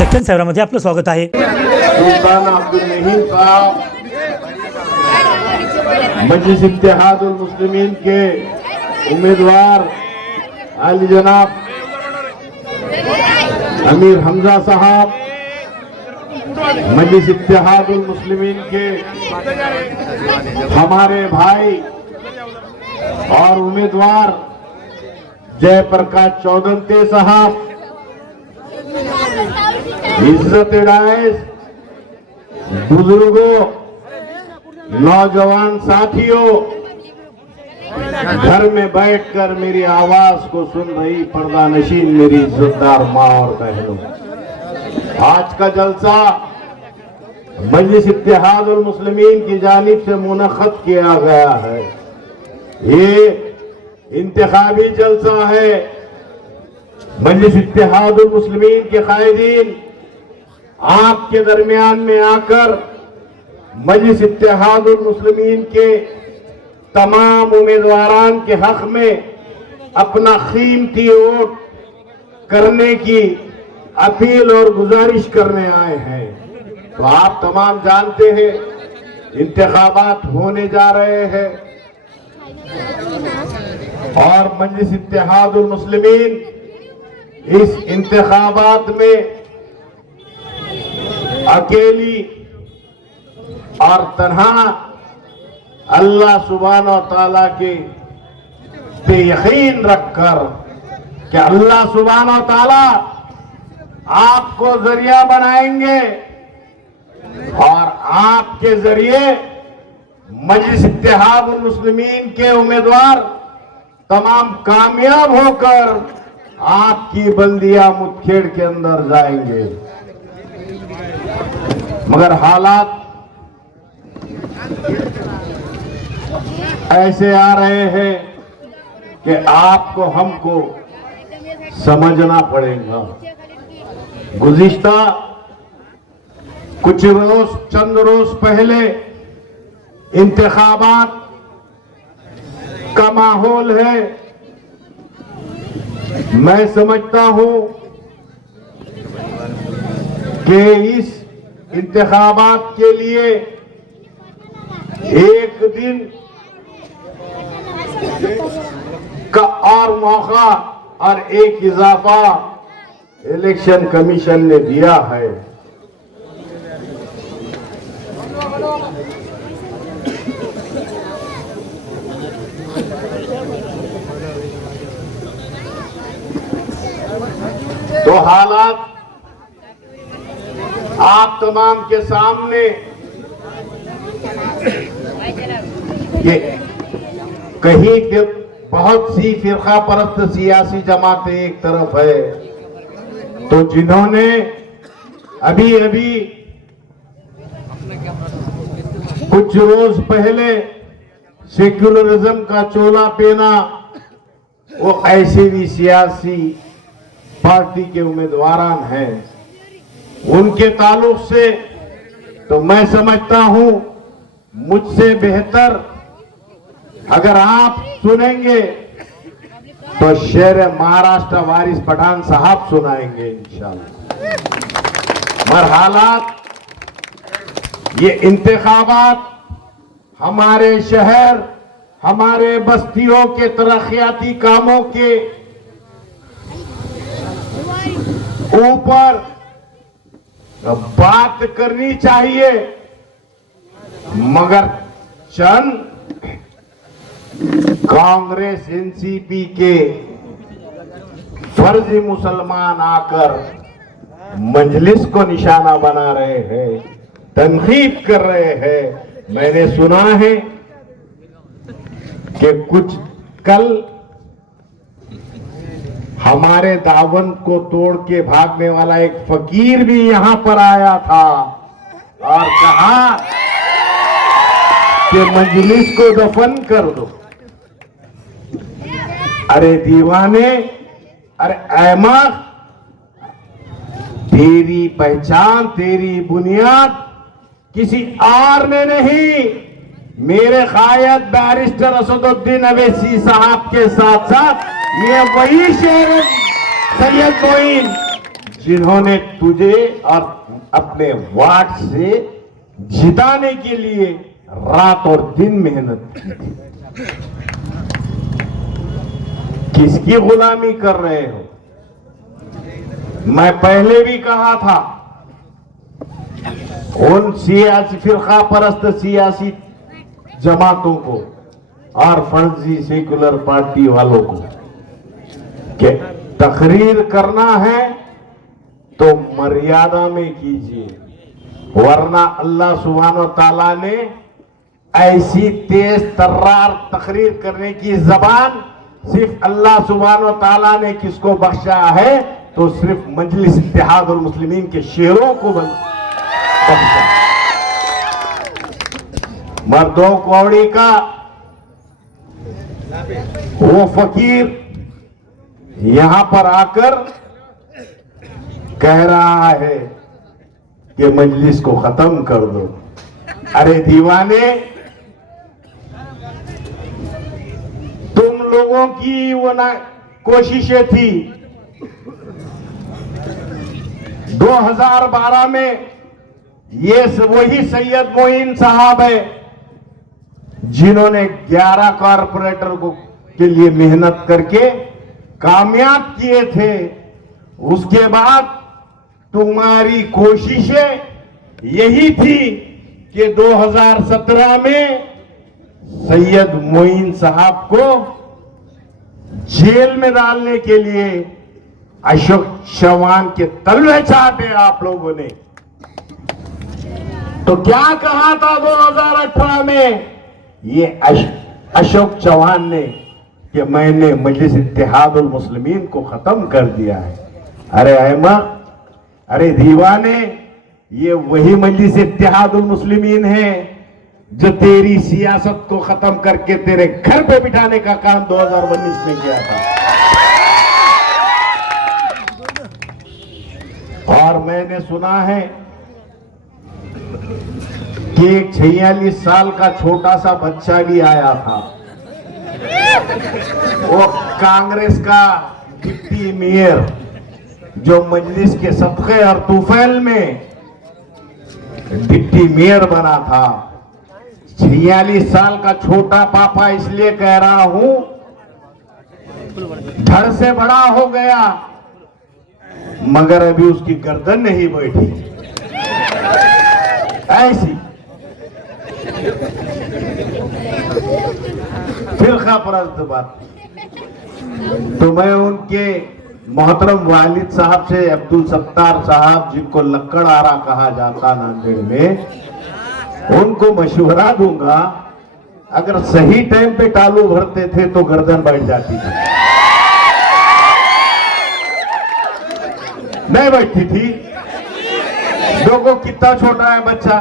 दक्षिण शहरामध्ये आपलं स्वागत आहे। सुल्तान अब्दुल रहीम साहब मजलिस इत्तेहादुल मुस्लिमीन के उम्मीदवार आली जनाब अमीर हमजा साहब, मजलिस इत्तेहादुल मुस्लिमीन के हमारे भाई और उम्मीदवार जयप्रकाश चौधरी साहब, इज्जत डाइस, बुजुर्गों, नौजवान साथियों, घर में बैठकर मेरी आवाज को सुन रही पर्दा नशीन मेरी इज्जतदार माँ और बहनों, आज का जलसा मजलिस इत्तेहादुल मुस्लिमीन की जानिब से मुनक़्क़द किया गया है। ये इंतखाबी जलसा है। मजलिस इत्तेहादुल मुस्लिमीन के कायदीन आपके दरमियान में आकर मजलिस इत्तेहादुल मुस्लिमीन के तमाम उम्मीदवारान के हक में अपना कीमती वोट करने की अपील और गुजारिश करने आए हैं। तो आप तमाम जानते हैं इंतखाबात होने जा रहे हैं और मजलिस इत्तेहादुल मुस्लिमीन इस इंतखाबात में अकेली और तन्हा अल्लाह सुब्हानहू व तआला के पे यकीन रखकर कि अल्लाह सुब्हानहू व तआला आपको जरिया बनाएंगे और आपके जरिए मजलिस इत्तेहादुल मुस्लिमीन के उम्मीदवार तमाम कामयाब होकर आपकी बल्दिया मुठभेड़ के अंदर जाएंगे। मगर हालात ऐसे आ रहे हैं कि आपको हमको समझना पड़ेगा। गुज़िश्ता कुछ रोज चंद रोज पहले इंतखाबात का माहौल है। मैं समझता हूं कि इस इंतखाबात के लिए एक दिन का और मौका और एक इजाफा इलेक्शन कमीशन ने दिया है। तो हालात आप तमाम के सामने ये कहीं कि बहुत सी फिरका परस्त सियासी जमातें एक तरफ है, तो जिन्होंने अभी अभी कुछ रोज पहले सेक्युलरिज्म का चोला पहना, वो ऐसे भी सियासी पार्टी के उम्मीदवारान हैं। उनके ताल्लुक से तो मैं समझता हूं मुझसे बेहतर अगर आप सुनेंगे तो शेर महाराष्ट्र वारिस पठान साहब सुनाएंगे इंशाअल्लाह। मगर हालात ये इंतखाबात हमारे शहर हमारे बस्तियों के तरक्याती कामों के ऊपर बात करनी चाहिए, मगर चंद कांग्रेस एनसीपी के फर्जी मुसलमान आकर मजलिस को निशाना बना रहे हैं, तनकीद कर रहे हैं। मैंने सुना है कि कुछ कल हमारे दावन को तोड़ के भागने वाला एक फकीर भी यहां पर आया था और कहा कि मजलिस को दफन कर दो। अरे दीवाने, अरे अहमद, तेरी पहचान तेरी बुनियाद किसी और ने नहीं, मेरे कायद बैरिस्टर असदुद्दीन अवैसी साहब के साथ साथ ये वही शेर सैयद मोइन जिन्होंने तुझे और अपने वार्ड से जिताने के लिए रात और दिन मेहनत की थी। किसकी गुलामी कर रहे हो? मैं पहले भी कहा था, उन सियासी फिरका परस्त सियासी जमातों को और फर्जी सेकुलर पार्टी वालों को कि तकरीर करना है तो मर्यादा में कीजिए, वरना अल्लाह सुब्हानो ताला ने ऐसी तेज तर्रार तकरीर करने की जबान सिर्फ अल्लाह सुब्हानो ताला ने किसको बख्शा है? तो सिर्फ मजलिस इत्तेहादुल मुस्लिमीन के शेरों को बख्शा। मर्दों कौड़ी का वो फकीर यहां पर आकर कह रहा है कि मजलिस को खत्म कर दो। अरे दीवाने, तुम लोगों की वो ना कोशिशें थी 2012 में, ये वही सैयद मोइन साहब है जिन्होंने 11 कारपोरेटर को के लिए मेहनत करके कामयाब किए थे। उसके बाद तुम्हारी कोशिशें यही थी कि 2017 में सैयद मोइन साहब को जेल में डालने के लिए अशोक चव्हाण के तलवे चाटे आप लोगों ने। तो क्या कहा था 2018 में ये अशोक चव्हाण ने कि मैंने मजलिस इत्तेहादुल मुस्लिमीन को खत्म कर दिया है। अरे अहमद, अरे दीवाने, ये वही मजलिस इत्तेहादुल मुस्लिमीन है जो तेरी सियासत को खत्म करके तेरे घर पे बिठाने का काम 2019 में किया था। और मैंने सुना है कि एक 46 साल का छोटा सा बच्चा भी आया था, वो कांग्रेस का डिप्टी मेयर जो मजलिस के सदक़े और तूफैल में डिप्टी मेयर बना था। 46 साल का छोटा पापा इसलिए कह रहा हूं, धड़ से बड़ा हो गया मगर अभी उसकी गर्दन नहीं बैठी। ऐसी फिरका परस्त बात। तो मैं उनके मोहतरम वालिद साहब से, अब्दुल सत्तार साहब जिनको लक्कड़ आरा कहा जाता नांदेड़ में, उनको मशवरा दूंगा, अगर सही टाइम पे टालू भरते थे तो गर्दन बैठ जाती थी। नहीं बैठती थी। देखो कितना छोटा है बच्चा,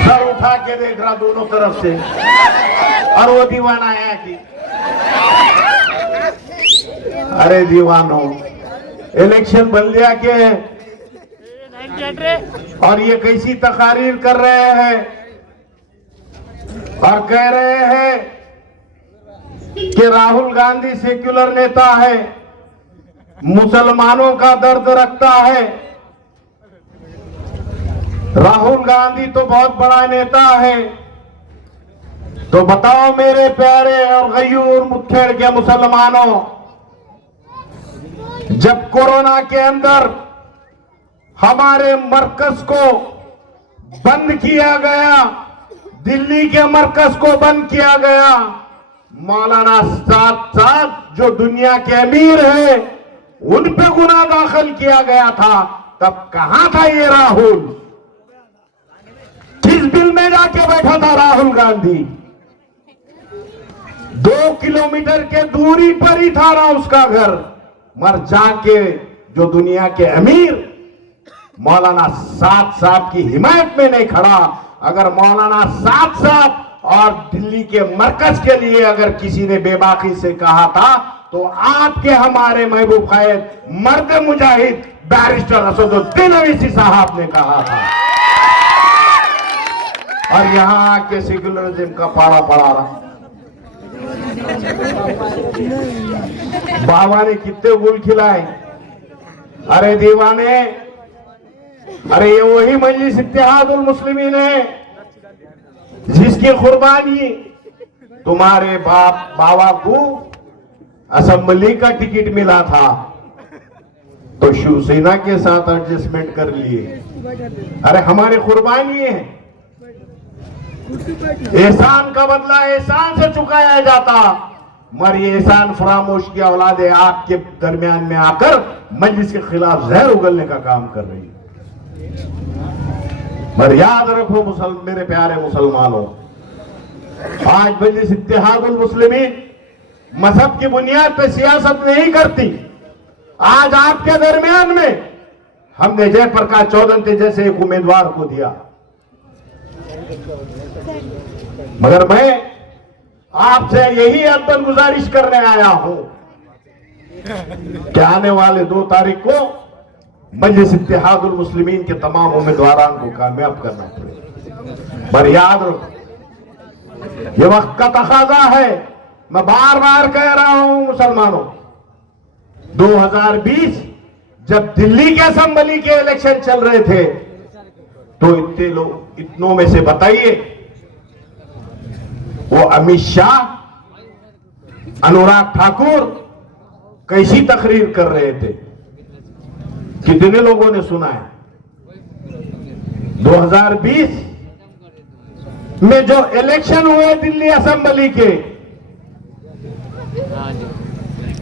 सर उठा के देख रहा दोनों तरफ से, और वो दीवाना है कि अरे दीवानो, इलेक्शन बल्दिया के और ये कैसी तकारीर कर रहे हैं और कह रहे हैं कि राहुल गांधी सेक्युलर नेता है, मुसलमानों का दर्द रखता है। राहुल गांधी तो बहुत बड़ा नेता है। तो बताओ मेरे प्यारे और गयूर मुठभेड़ के मुसलमानों, जब कोरोना के अंदर हमारे मरकज को बंद किया गया, दिल्ली के मरकज को बंद किया गया, मौलाना साथ साथ जो दुनिया के अमीर हैं उन पे गुनाह दाखिल किया गया था, तब कहां था ये राहुल? किस बिल में जाके बैठा था राहुल गांधी? 2 किलोमीटर के दूरी पर ही था ना उसका घर, मर जाके जो दुनिया के अमीर मौलाना साद साहब की हिमायत में नहीं खड़ा। अगर मौलाना साद साहब और दिल्ली के मरकज के लिए अगर किसी ने बेबाकी से कहा था, तो आपके हमारे महबूब खायद मर्द मुजाहिद बैरिस्टर असदुद्दीन अवैसी साहब ने कहा था। और यहां आके सेक्युलरिज्म का पाड़ा पड़ा रहा। बाबा ने कितने गुल खिलाए, अरे दीवाने, अरे ये वही मजलिस इत्तेहादुल मुस्लिमीन है जिसकी कुर्बानी तुम्हारे बाबा को असेंबली का टिकट मिला था तो शिवसेना के साथ एडजस्टमेंट कर लिए। अरे हमारी कुर्बानी है, एहसान का बदला एहसान से चुकाया जाता, मगर ये एहसान फरामोश की औलादे आपके दरमियान में आकर मजलिस के खिलाफ जहर उगलने का काम कर रही है। मगर याद रखो मेरे प्यारे मुसलमानों, आज मजलिस इत्तेहादुल मुस्लिमीन मजहब की बुनियाद पर सियासत नहीं करती। आज आपके दरमियान में हमने जयप्रकाश चौधरी जैसे एक उम्मीदवार को दिया, मगर मैं आपसे यही अदबन गुजारिश करने आया हूं कि आने वाले 2 तारीख को मजलिस इत्तेहादुल मुस्लिमीन के तमाम उम्मीदवारों को कामयाब करना पड़ेगा। पर याद रखो, ये वक्त का तकाजा है। मैं बार बार कह रहा हूं मुसलमानों, 2020 जब दिल्ली के असेंबली के इलेक्शन चल रहे थे तो इतनों में से बताइए, वो अमित शाह, अनुराग ठाकुर कैसी तकरीर कर रहे थे, कितने लोगों ने सुना है? 2020 में जो इलेक्शन हुए दिल्ली असेंबली के,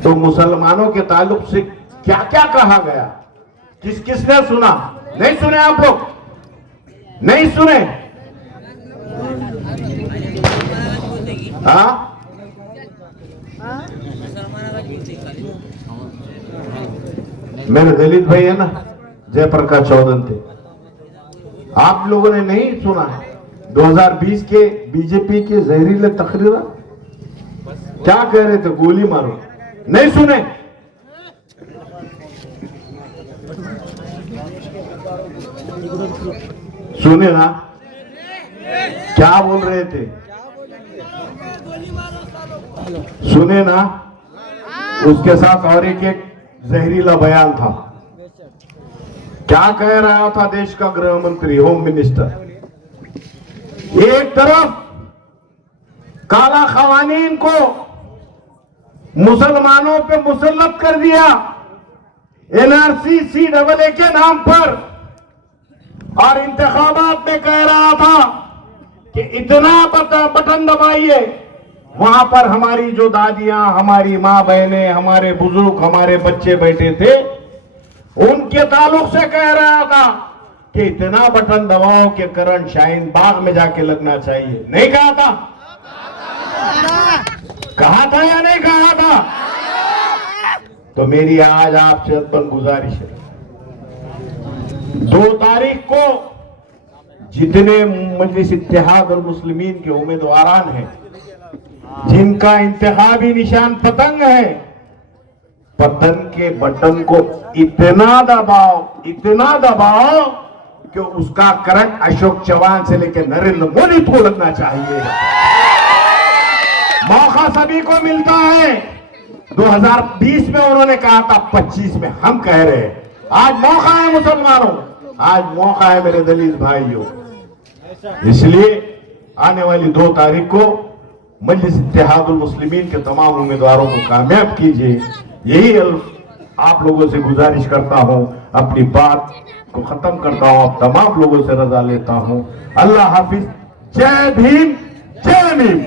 तो मुसलमानों के ताल्लुक से क्या क्या कहा गया, किस किसने सुना? नहीं सुने आप लोग? नहीं सुने? हाँ, मेरे दलित भाई है ना जयप्रकाश चौधरी थे, आप लोगों ने नहीं सुना? 2020 के बीजेपी के जहरीले तकरीर क्या कह रहे थे? गोली मारो। नहीं सुने? सुने ना क्या बोल रहे थे? सुने ना? उसके साथ और एक जहरीला बयान था। क्या कह रहा था देश का गृह मंत्री, होम मिनिस्टर? एक तरफ काला खवानीन को मुसलमानों पे मुसल्लत कर दिया एनआरसी CAA के नाम पर, और इंतखाबात में कह रहा था कि इतना बटन दबाइए, वहां पर हमारी जो दादियां, हमारी मां बहनें, हमारे बुजुर्ग, हमारे बच्चे बैठे थे, उनके ताल्लुक से कह रहा था कि इतना बटन दबाओ कि करंट शाहीन बाग में जाके लगना चाहिए। नहीं कहा था? कहा था या नहीं कहा था? तो मेरी आज आपसे अदबन गुजारिश है, 2 तारीख को जितने मजलिस इत्तेहादुल मुस्लिमीन के उम्मीदवारान हैं, जिनका इंतखाबी निशान पतंग है, पतंग के बटन को इतना दबाओ कि उसका करंट अशोक चौहान से लेकर नरेंद्र मोदी को लगना चाहिए। मौका सभी को मिलता है। 2020 में उन्होंने कहा था, 25 में हम कह रहे हैं। आज मौका है मुसलमानों, आज मौका है मेरे दलित भाइयों। इसलिए आने वाली 2 तारीख को मजलिस इत्तेहादुल मुस्लिमीन के तमाम उम्मीदवारों को कामयाब कीजिए। यही आप लोगों से गुजारिश करता हूं। अपनी बात को खत्म करता हूं, आप तमाम लोगों से रजा लेता हूं। अल्लाह हाफिज। जय भीम, जय भीम।